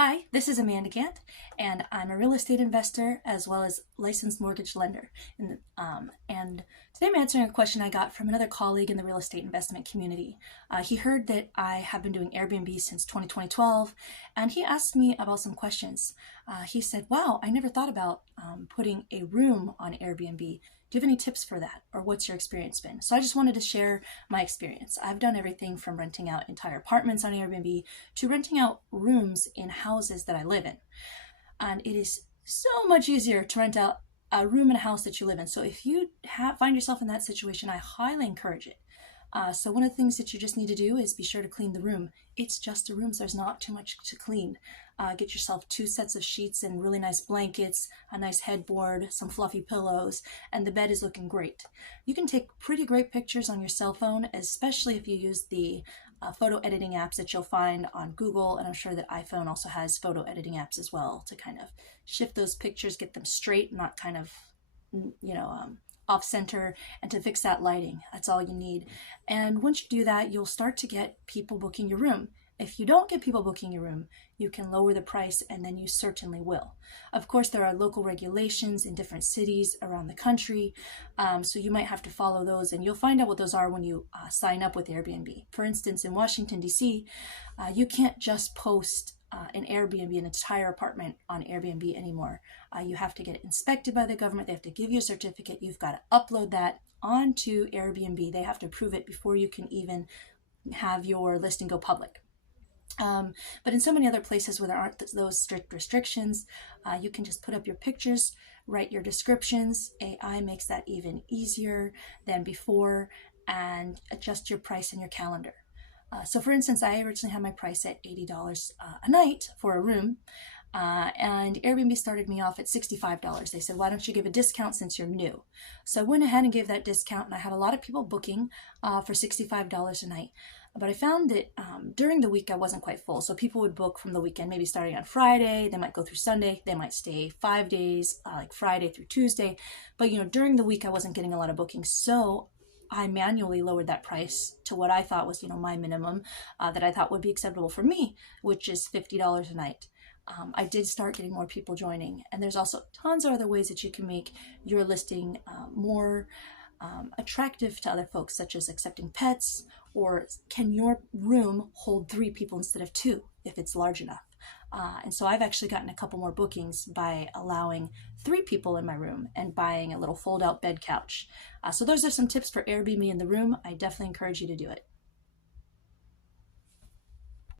Hi, this is Amanda Gant, and I'm a real estate investor as well as licensed mortgage lender. And today I'm answering a question I got from another colleague in the real estate investment community. He heard that I have been doing Airbnb since 2012, and he asked me about some questions. He said, wow, I never thought about putting a room on Airbnb. Do you have any tips for that, or what's your experience been? So I just wanted to share my experience. I've done everything from renting out entire apartments on Airbnb to renting out rooms in houses that I live in. And it is so much easier to rent out a room in a house that you live in. So if you find yourself in that situation, I highly encourage it. So one of the things that you just need to do is be sure to clean the room. It's just a room, so there's not too much to clean. Get yourself 2 sets of sheets and really nice blankets, a nice headboard, some fluffy pillows, and the bed is looking great. You can take pretty great pictures on your cell phone, especially if you use the photo editing apps that you'll find on Google, and I'm sure that iPhone also has photo editing apps as well to kind of shift those pictures, get them straight, not kind of, off center, and to fix that lighting. That's all you need. And once you do that, you'll start to get people booking your room. If you don't get people booking your room, you can lower the price, and then you certainly will. Of course, there are local regulations in different cities around the country, so you might have to follow those, and you'll find out what those are when you sign up with Airbnb. For instance, in Washington, D.C., you can't just post an Airbnb, an entire apartment on Airbnb anymore. You have to get it inspected by the government. They have to give you a certificate. You've got to upload that onto Airbnb. They have to approve it before you can even have your listing go public. But in so many other places where there aren't those strict restrictions, you can just put up your pictures, write your descriptions. AI makes that even easier than before, and adjust your price in your calendar. So for instance, I originally had my price at $80 a night for a room, and Airbnb started me off at $65. They said, why don't you give a discount since you're new? So I went ahead and gave that discount, and I had a lot of people booking for $65 a night. But I found that during the week I wasn't quite full. So people would book from the weekend, maybe starting on Friday. They might go through Sunday. They might stay 5 days, like Friday through Tuesday. But during the week I wasn't getting a lot of bookings. So I manually lowered that price to what I thought was, my minimum that I thought would be acceptable for me, which is $50 a night. I did start getting more people joining, and there's also tons of other ways that you can make your listing more attractive to other folks, such as accepting pets, or can your room hold 3 people instead of 2 if it's large enough? And so I've actually gotten a couple more bookings by allowing 3 people in my room and buying a little fold-out bed couch. So those are some tips for Airbnb in the room. I definitely encourage you to do it.